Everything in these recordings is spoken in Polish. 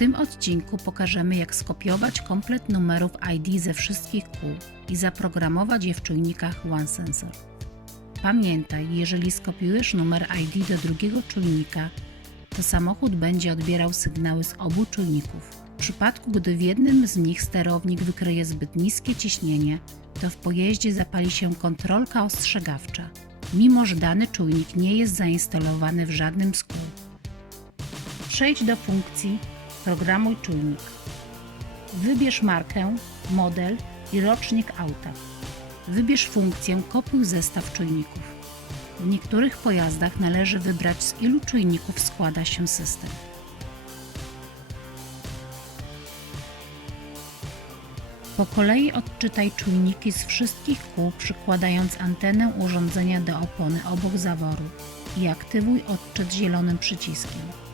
tym odcinku pokażemy jak skopiować komplet numerów ID ze wszystkich kół i zaprogramować je w czujnikach OneSensor. Pamiętaj, jeżeli skopiujesz numer ID do drugiego czujnika, to samochód będzie odbierał sygnały z obu czujników. W przypadku, gdy w jednym z nich sterownik wykryje zbyt niskie ciśnienie, to w pojeździe zapali się kontrolka ostrzegawcza, mimo że dany czujnik nie jest zainstalowany w żadnym z kół. Przejdź do funkcji Programuj czujnik. Wybierz markę, model i rocznik auta. Wybierz funkcję Kopiuj zestaw czujników. W niektórych pojazdach należy wybrać z ilu czujników składa się system. Po kolei odczytaj czujniki z wszystkich kół przykładając antenę urządzenia do opony obok zaworu i aktywuj odczyt zielonym przyciskiem.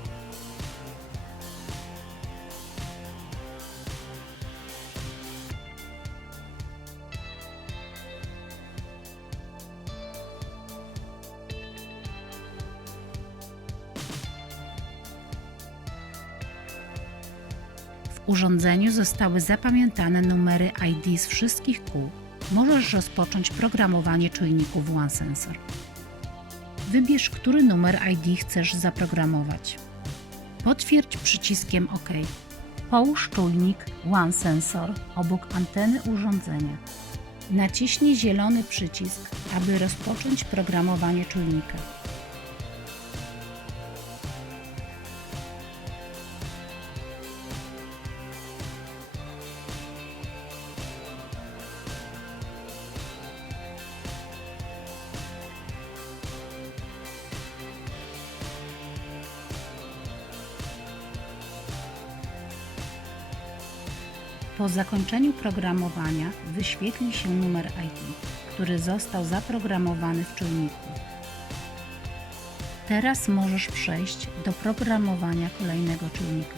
Urządzeniu zostały zapamiętane numery ID z wszystkich kół. Możesz rozpocząć programowanie czujników OneSensor. Wybierz, który numer ID chcesz zaprogramować. Potwierdź przyciskiem OK. Połóż czujnik OneSensor obok anteny urządzenia. Naciśnij zielony przycisk, aby rozpocząć programowanie czujnika. Po zakończeniu programowania wyświetli się numer ID, który został zaprogramowany w czujniku. Teraz możesz przejść do programowania kolejnego czujnika.